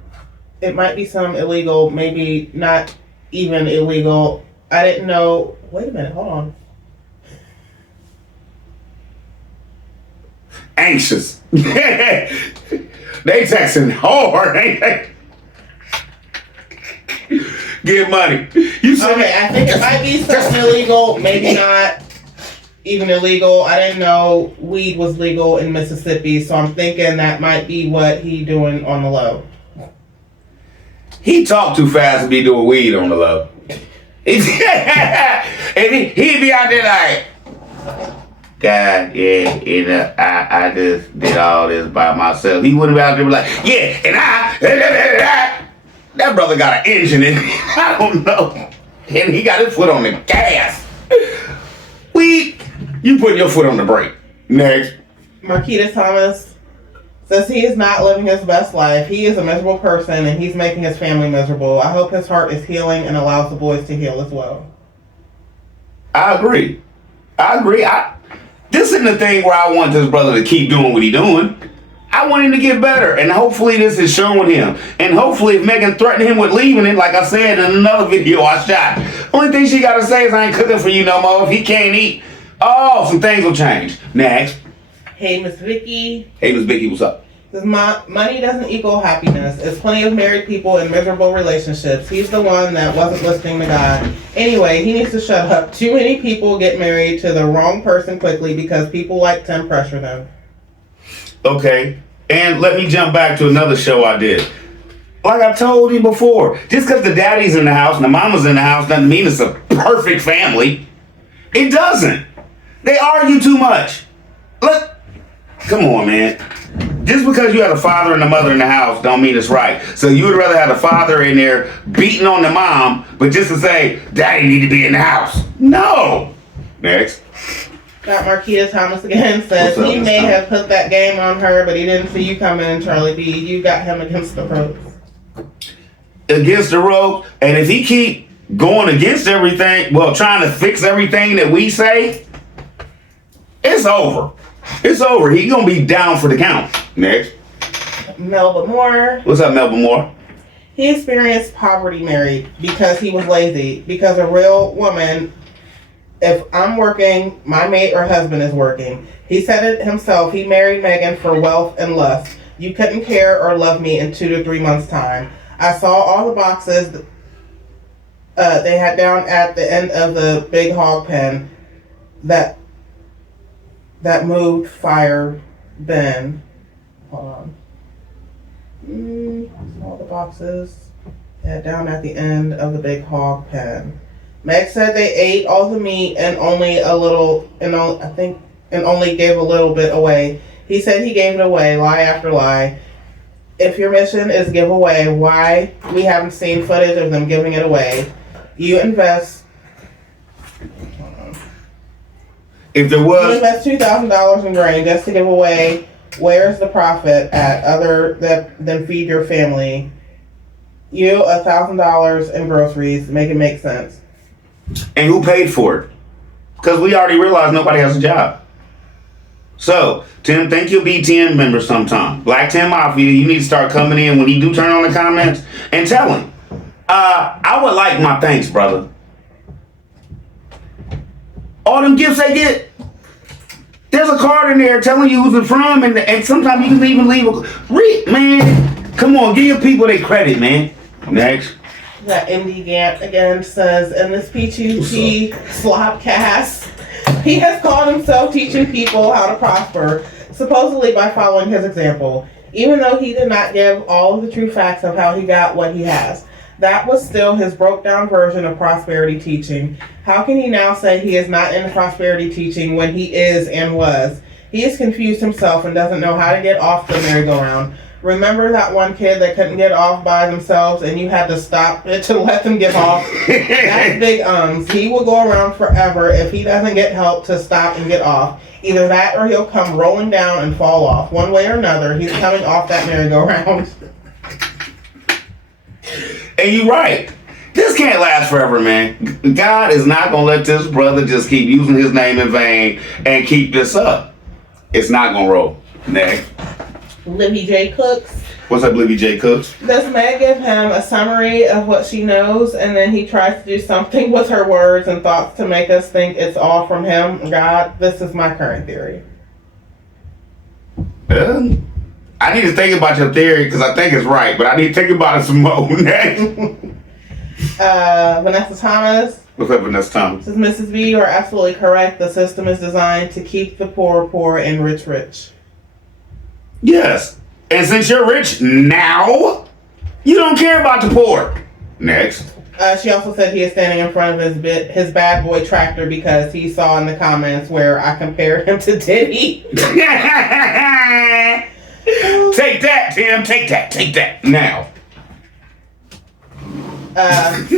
illegal, maybe not even illegal. I didn't know. Wait a minute, hold on. Anxious. They texting hard, ain't they? Get money. You said Okay, I think it might be something illegal, maybe not even illegal. I didn't know weed was legal in Mississippi, so I'm thinking that might be what he doing on the low. he talked too fast to be doing weed on the low. And he'd be out there like, God, yeah, I just did all this by myself. He wouldn't be out there like, yeah, and that brother got an engine in it. I don't know. And he got his foot on the gas. You putting your foot on the brake. Next. Marquita Thomas says he is not living his best life. He is a miserable person and he's making his family miserable. I hope his heart is healing and allows the boys to heal as well. I agree. This isn't the thing where I want this brother to keep doing what he's doing. I want him to get better, and hopefully this is showing him. And hopefully if Megan threatened him with leaving it, like I said in another video I shot, only thing she got to say is I ain't cooking for you no more. If he can't eat, some things will change. Next. Hey, Miss Vicky. Hey, Miss Vicky, what's up? Says money doesn't equal happiness. There's plenty of married people in miserable relationships. He's the one that wasn't listening to God. Anyway, he needs to shut up. Too many people get married to the wrong person quickly because people like Tim pressure them. Okay, and let me jump back to another show I did. Like I told you before, just because the daddy's in the house and the mama's in the house doesn't mean it's a perfect family. It doesn't. They argue too much. Look, come on, man. Just because you have a father and a mother in the house don't mean it's right. So you would rather have the father in there beating on the mom, but just to say, daddy need to be in the house. No. Next. Got Marquita Thomas again. Says he may have put that game on her, but he didn't see you coming, Charlie B. You got him against the ropes. Against the ropes, and if he keep going against everything, trying to fix everything that we say, it's over. It's over. He gonna be down for the count. Next. Melba Moore. What's up, Melba Moore? He experienced poverty married because he was lazy. Because a real woman, if I'm working, my mate or husband is working. He said it himself. He married Megan for wealth and lust. You couldn't care or love me in 2 to 3 months' time. I saw all the boxes they had down at the end of the big hog pen that moved fire bin. Hold on. All the boxes down at the end of the big hog pen. Meg said they ate all the meat and only gave a little bit away. He said he gave it away, lie after lie. If your mission is give away, why we haven't seen footage of them giving it away? You invest. If there You was, invest $2,000 in grain just to give away. Where's the profit at other than feed your family? You $1,000 in groceries. Make it make sense. and who paid for it? Because we already realized nobody has a job. So, Tim, think you'll be TN member sometime. Black Tim Mafia, you need to start coming in when he do turn on the comments and tell him. I would like my thanks, brother. All them gifts they get, there's a card in there telling you who's it from, and sometimes you can even leave man, come on, give your people their credit, man. Next. That Indie Gant again says, in this P2P Slopcast, he has called himself teaching people how to prosper, supposedly by following his example, even though he did not give all of the true facts of how he got what he has. That was still his broke down version of prosperity teaching. How can he now say he is not in prosperity teaching when he is and was? He has confused himself and doesn't know how to get off the merry-go-round. Remember that one kid that couldn't get off by themselves and you had to stop it to let them get off? That's big ums. He will go around forever if he doesn't get help to stop and get off. Either that or he'll come rolling down and fall off. One way or another, he's coming off that merry-go-round. And you're right. This can't last forever, man. God is not gonna let this brother just keep using his name in vain and keep this up. It's not gonna roll. Next. Libby J. Cooks. What's up, Libby J. Cooks? Does Meg give him a summary of what she knows, and then he tries to do something with her words and thoughts to make us think it's all from him? God, this is my current theory. I need to think about your theory because I think it's right, but I need to think about it some more. Next. Vanessa Thomas. What's up, Vanessa Thomas? Says Mrs. B, you are absolutely correct. The system is designed to keep the poor poor and rich rich. Yes. And since you're rich now, you don't care about the poor. Next. She also said he is standing in front of his bad boy tractor because he saw in the comments where I compared him to Diddy. Take that, Tim. Take that. Take that. Now. He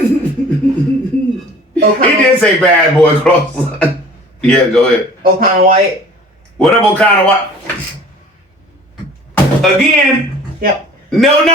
did say bad boy cross. Yeah, go ahead. O'Connell White. What up, O'Connor White? Again. Yep. No.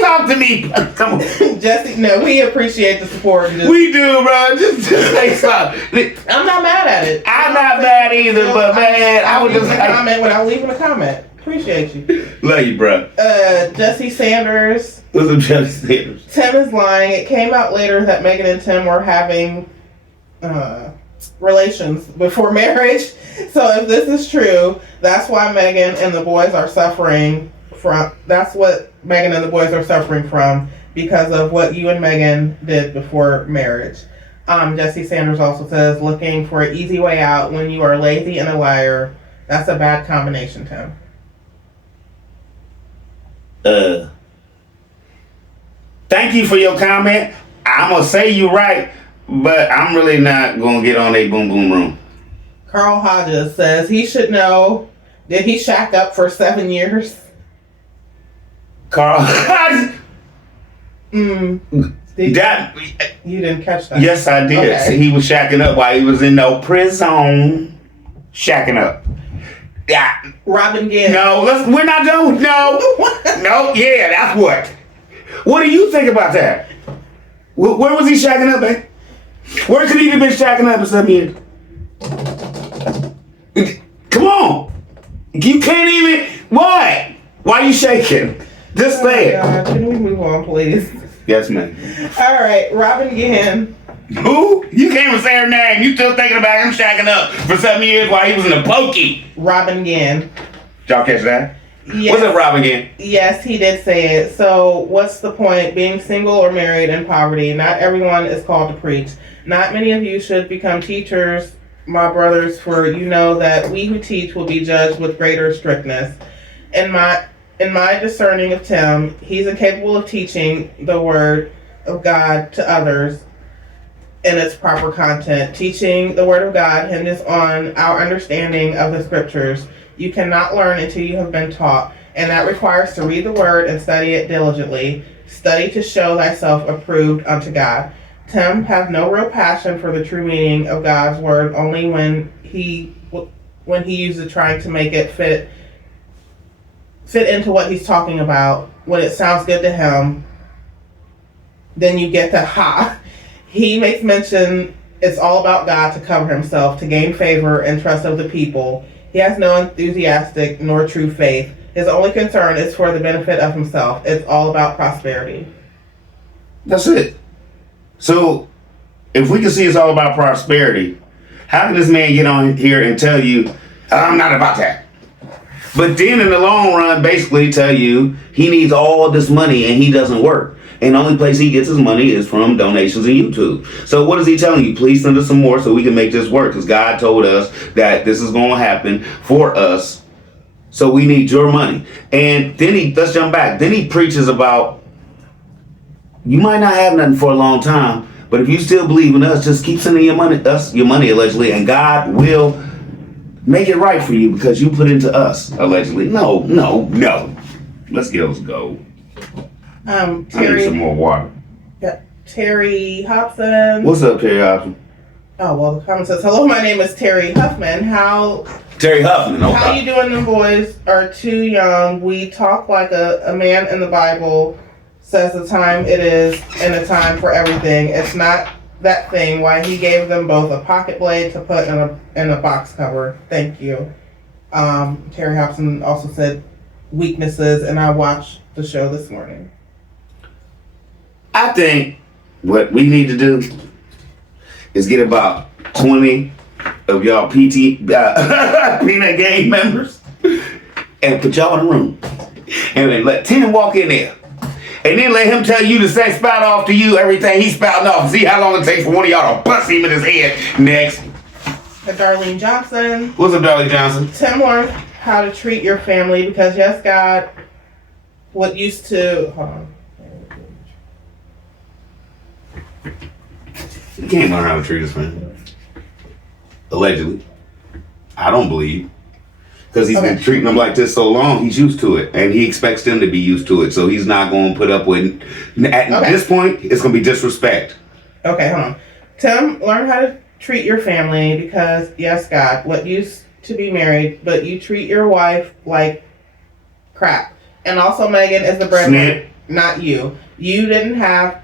Talk to me. Come on. Jesse, no, we appreciate the support. We do, bro. Just say something. I'm not mad at it. I'm not mad either, but man, I would just comment when I was leaving a comment. Appreciate you. Love you, bro. Jesse Sanders. What's up, Jesse Sanders? Tim is lying. It came out later that Megan and Tim were having relations before marriage. So if this is true, that's why Megan and the boys are suffering from. That's what Megan and the boys are suffering from because of what you and Megan did before marriage. Jesse Sanders also says, looking for an easy way out when you are lazy and a liar. That's a bad combination, Tim. Thank you for your comment. I'm gonna say you right, but I'm really not gonna get on a boom boom room. Carl Hodges says he should know. Did he shack up for 7 years? Carl, You didn't catch that. Yes, I did. Okay. See, he was shacking up while he was in no prison. Shacking up. Yeah. Robin Gibb. No, we're not done with no. Yeah, that's what. What do you think about that? Where was he shacking up, babe? Where could he have been shacking up for 7 years? Come on. You can't even. What? Why are you shaking? Just say it. God, can we move on, please? Yes, ma'am. All right, Robin Ginn. Who? You can't even say her name. You still thinking about him shacking up for 7 years while he was in the pokey. Robin Ginn. Did y'all catch that? Yes. What's up, Robin Ginn? Yes, he did say it. So, what's the point? Being single or married in poverty. Not everyone is called to preach. Not many of you should become teachers, my brothers, for you know that we who teach will be judged with greater strictness. In my discerning of Tim, he's incapable of teaching the word of God to others in its proper content. Teaching the word of God hinges on our understanding of the scriptures. You cannot learn until you have been taught, and that requires to read the word and study it diligently. Study to show thyself approved unto God. Tim have no real passion for the true meaning of God's word, only when he uses it trying to make it fit into what he's talking about. When it sounds good to him, then you get the ha. He makes mention it's all about God to cover himself, to gain favor and trust of the people. He has no enthusiastic nor true faith. His only concern is for the benefit of himself. It's all about prosperity. That's it. So, if we can see it's all about prosperity, how can this man get on here and tell you, I'm not about that? But then in the long run, basically tell you he needs all this money and he doesn't work. And the only place he gets his money is from donations and YouTube. So what is he telling you? Please send us some more so we can make this work. Because God told us that this is going to happen for us. So we need your money. And then let's jump back. Then he preaches about, you might not have nothing for a long time, but if you still believe in us, just keep sending your money allegedly, and God will make it right for you because you put into us, allegedly. No. Let's get us go. I need some more water. Yeah, Terry Hobson. What's up, Terry Hobson? Oh, well, the comment says, hello, my name is Terry Huffman. Terry Huffman, okay. How you doing? Them boys are too young. We talk like a man in the Bible. says the time it is and the time for everything. It's not that thing why he gave them both a pocket blade to put in a box cover. Thank you. Terry Hobson also said weaknesses, and I watched the show this morning. I think what we need to do is get about 20 of y'all Peanut Gang members and put y'all in a room. And then let Tim walk in there. And then let him tell you to say spout off to you everything he's spouting off. See how long it takes for one of y'all to bust him in his head. Next. Darlene Johnson. What's up, Darlene Johnson? Tim learned how to treat your family because yes, God, what used to hold on. He can't learn how to treat his family. Allegedly. I don't believe. Because he's been treating them like this so long, he's used to it. And he expects them to be used to it. So he's not going to put up with it. At this point, it's going to be disrespect. Okay, hold on. Tim, learn how to treat your family because, yes, God, what used to be married, but you treat your wife like crap. And also, Megan is the breadwinner, not you. You didn't have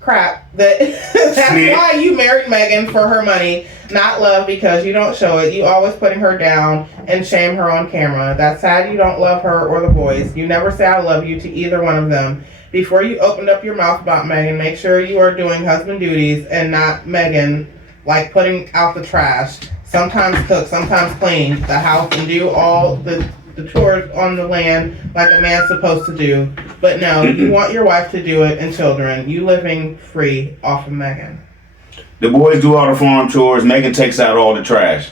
crap. That's why you married Megan, for her money, not love, because you don't show it. You always putting her down and shame her on camera. That's sad you don't love her or the boys. You never say I love you to either one of them. Before you opened up your mouth about Megan, make sure you are doing husband duties and not Megan, like putting out the trash, sometimes cook, sometimes clean the house, and do all the chores on the land like a man's supposed to do. But no, you want your wife to do it and children. You living free off of Megan. The boys do all the farm chores. Megan takes out all the trash.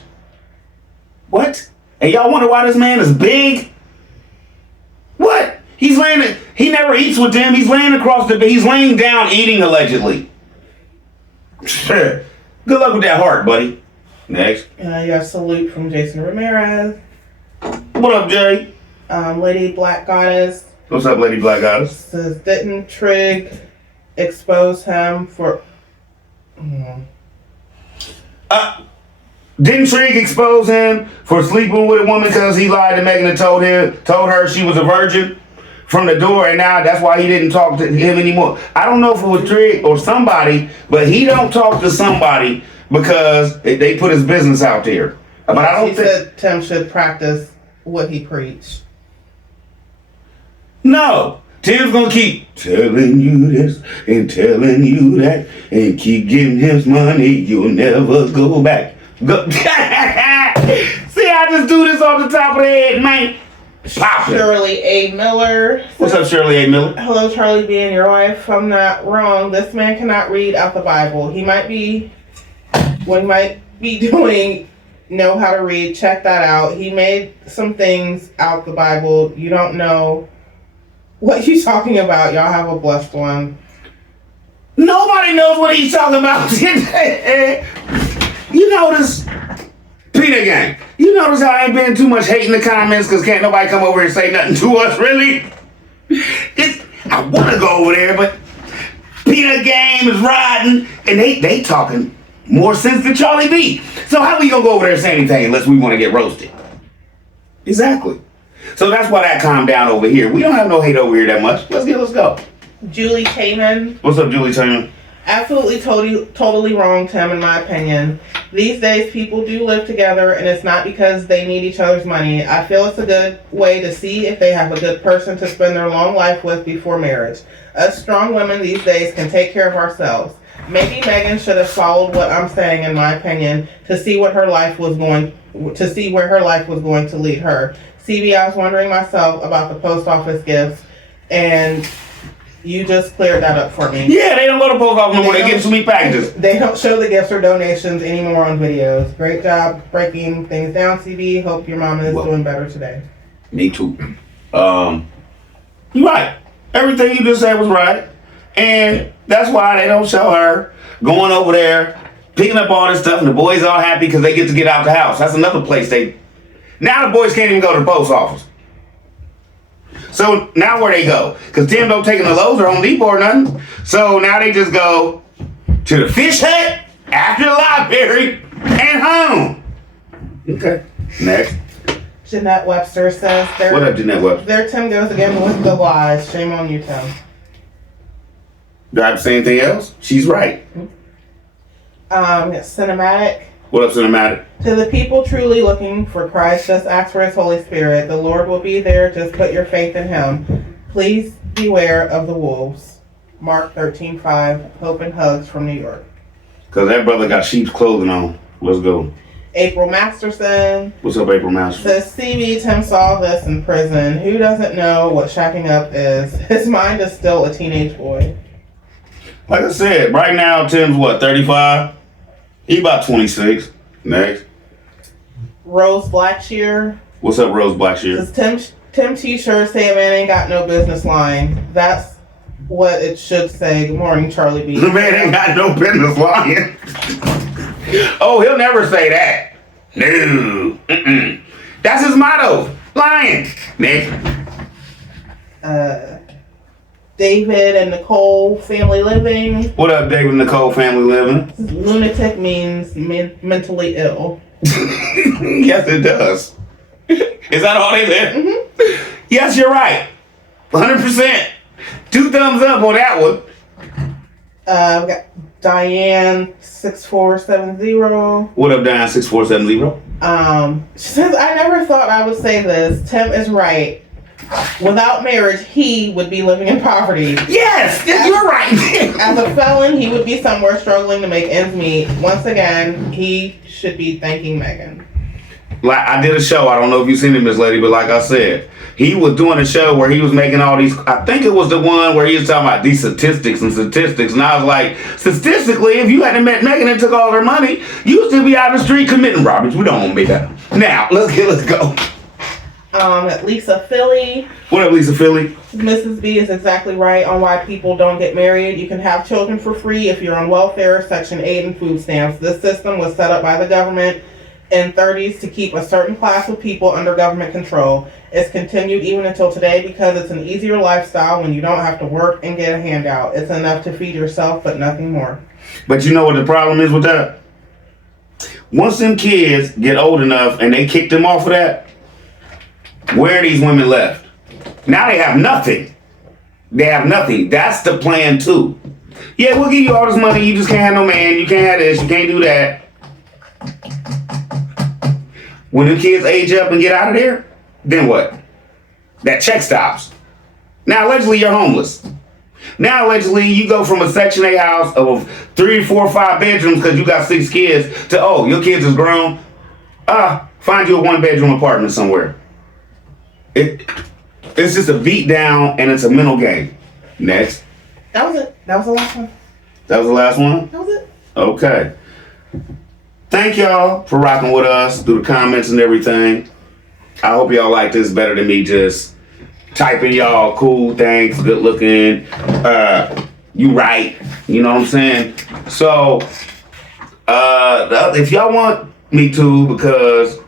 What? And y'all wonder why this man is big? What? He's laying. He never eats with them. He's laying across the bed. He's laying down eating allegedly. Sure. Good luck with that heart, buddy. Next. You have salute from Jason Ramirez. What up, Jay? Lady Black Goddess. What's up, Lady Black Goddess? Says, didn't Trigg expose him for... Didn't Trigg expose him for sleeping with a woman because he lied to Megan and told her she was a virgin from the door, and now that's why he didn't talk to him anymore? I don't know if it was Trigg or somebody, but he don't talk to somebody because they put his business out there. But I don't think... said Tim should practice what he preached. No. Tim's gonna keep telling you this and telling you that and keep giving his money. You'll never go back. Go. See, I just do this on the top of the head, man. Pop it. Shirley A. Miller. What's up, Shirley A. Miller? Hello, Charlie B. and your wife. I'm not wrong. This man cannot read out the Bible. He might be doing know how to read. Check that out. He made some things out the Bible. You don't know what he's talking about. Y'all have a blessed one. Nobody knows what he's talking about. You notice, Peanut Gang, you notice how I ain't been too much hate in the comments because can't nobody come over and say nothing to us, really? I want to go over there, but Peanut Gang is riding, and they talking more sense than Charlie B. So how we gonna go over there and say anything unless we want to get roasted? Exactly. So that's why that calmed down over here. We don't have no hate over here that much. Let's go. Julie Kamen. What's up, Julie Taman? Absolutely, totally wrong, Tim, in my opinion. These days, people do live together, and it's not because they need each other's money. I feel it's a good way to see if they have a good person to spend their long life with before marriage. Us strong women these days can take care of ourselves. Maybe Megan should have followed what I'm saying, in my opinion, to see what her life was going to lead her. CB, I was wondering myself about the post office gifts, and you just cleared that up for me. Yeah, they don't go to post office no more. They get too many packages. They don't show the gifts or donations anymore on videos. Great job breaking things down, CB. Hope your mama is doing better today. Me too. You're right. Everything you just said was right. And that's why they don't show her going over there, picking up all this stuff, and the boys are happy because they get to get out the house. That's another place now the boys can't even go to the post office. So now where they go? Because Tim don't take them to Lowe's or Home Depot or nothing. So now they just go to the fish hut, after the library, and home. Okay. Next. Jeanette Webster says, What up, Jeanette Webster? There Tim goes again with the lies. Shame on you, Tim. Do I have to say anything else? She's right. Cinematic. What up, Cinematic? To the people truly looking for Christ, just ask for His Holy Spirit. The Lord will be there. Just put your faith in Him. Please beware of the wolves. Mark 13:5. Hope and hugs from New York. Because that brother got sheep's clothing on. Let's go. April Masterson What's up, April Master? says, CB, Tim saw this in prison. Who doesn't know what shacking up is? His mind is still a teenage boy. Like I said, right now, Tim's what, 35? He about 26. Next. Rose Blackshear What's up, Rose Blackshear? says, Tim T-shirt say a man ain't got no business lying. That's what it should say. Good morning, Charlie B. The man ain't got no business lying. Oh, he'll never say that. No. Mm-mm. That's his motto. Lying. Next. David and Nicole, family living. What up, David Nicole, family living? Lunatic means mentally ill. Yes, it does. Is that all they said? Mm-hmm. Yes, you're right. 100%. 2 thumbs up on that one. We got Diane 6470. What up, Diane 6470? She says, I never thought I would say this. Tim is right. Without marriage, he would be living in poverty. Yes, you're right. As a felon, he would be somewhere struggling to make ends meet. Once again, he should be thanking Megan. Like, I did a show. I don't know if you've seen it, Miss Lady, but like I said, he was doing a show where he was making all these. I think it was the one where he was talking about these statistics. And I was like, statistically, if you hadn't met Megan and took all her money, you would still be out in the street committing robberies. We don't want to be that. Now, let's go. Lisa Philly. What up, Lisa Philly? Mrs. B is exactly right on why people don't get married. You can have children for free if you're on welfare, Section 8, and food stamps. This system was set up by the government in 30s to keep a certain class of people under government control. It's continued even until today because it's an easier lifestyle when you don't have to work and get a handout. It's enough to feed yourself, but nothing more. But you know what the problem is with that? Once them kids get old enough and they kick them off of that, where are these women left? Now they have nothing. They have nothing. That's the plan too. Yeah, we'll give you all this money. You just can't have no man. You can't have this. You can't do that. When the kids age up and get out of there, then what? That check stops. Now allegedly you're homeless. Now allegedly you go from a Section 8 house of 3, 4, 5 bedrooms because you got 6 kids to, oh, your kids is grown. Find you a 1-bedroom apartment somewhere. It's just a beat down and it's a mental game. Next. That was it. That was the last one. That was the last one? That was it. Okay. Thank y'all for rocking with us through the comments and everything. I hope y'all like this better than me just typing y'all cool, thanks, good looking, you right, you know what I'm saying? So, if y'all want me to, because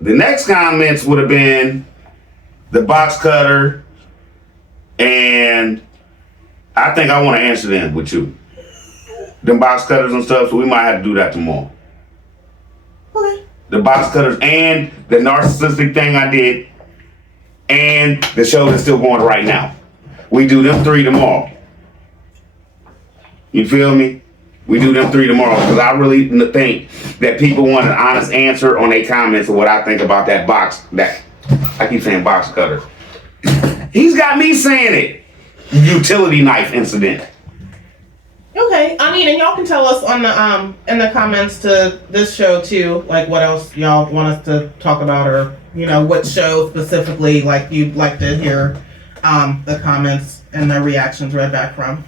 the next comments would have been the box cutter, and I think I want to answer them with you. Them box cutters and stuff, so we might have to do that tomorrow. Okay. The box cutters and the narcissistic thing I did and the show that's still going right now. We do them 3 tomorrow. You feel me? We do them 3 tomorrow because I really think that people want an honest answer on their comments of what I think about that box, I keep saying box cutter. He's got me saying it. Utility knife incident. Okay, I mean, and y'all can tell us on the in the comments to this show too, like what else y'all want us to talk about, or what show specifically like you'd like to hear the comments and their reactions read back from.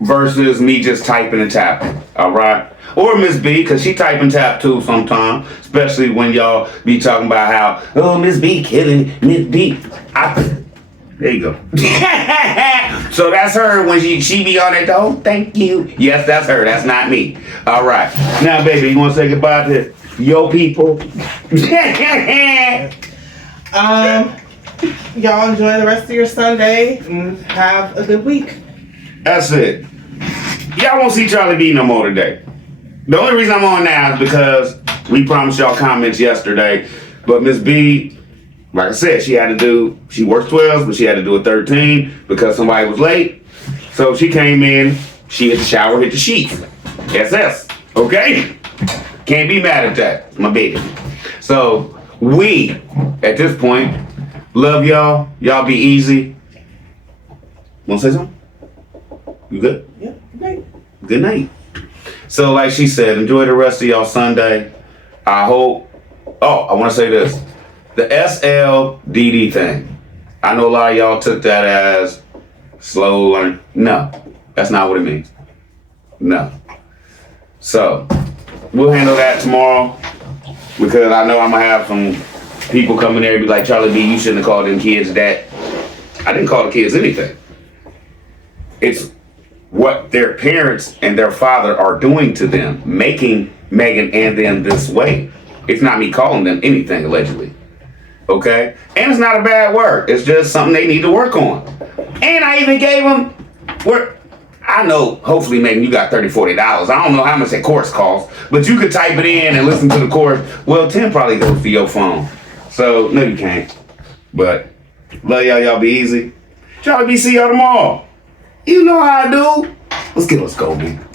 Versus me just typing and tapping, all right? Or Miss B, because she type and tap too sometimes, especially when y'all be talking about how, oh, Miss B killing Miss B. There you go. So that's her when she be on it, oh, thank you. Yes, that's her. That's not me. All right. Now, baby, you want to say goodbye to your people? Y'all enjoy the rest of your Sunday and have a good week. That's it. Y'all won't see Charlie B no more today. The only reason I'm on now is because we promised y'all comments yesterday. But Miss B, like I said, she works 12s, but she had to do a 13 because somebody was late. So she came in She hit the shower, hit the sheets. SS. Okay? Can't be mad at that. It's my baby. So we, at this point, love y'all. Y'all be easy. Wanna say something? You good? Yeah. Okay. Good night. So like she said, enjoy the rest of y'all Sunday. I hope. Oh, I want to say this. The SLDD thing. I know a lot of y'all took that as slow learn. No, that's not what it means. No. So we'll handle that tomorrow because I know I'm gonna have some people coming there and be like, Charlie B, you shouldn't have called them kids that. I didn't call the kids anything. It's what their parents and their father are doing to them, making Megan and them this way. It's not me calling them anything, allegedly. Okay? And it's not a bad word. It's just something they need to work on. And I even gave them work. I know, hopefully, Megan, you got $30, $40. I don't know how much that course costs, but you could type it in and listen to the course. Well, 10 probably goes to your phone. So, no, you can't. But, love y'all. Y'all be easy. Charlie B, see y'all tomorrow. You know how I do. Let's go, man.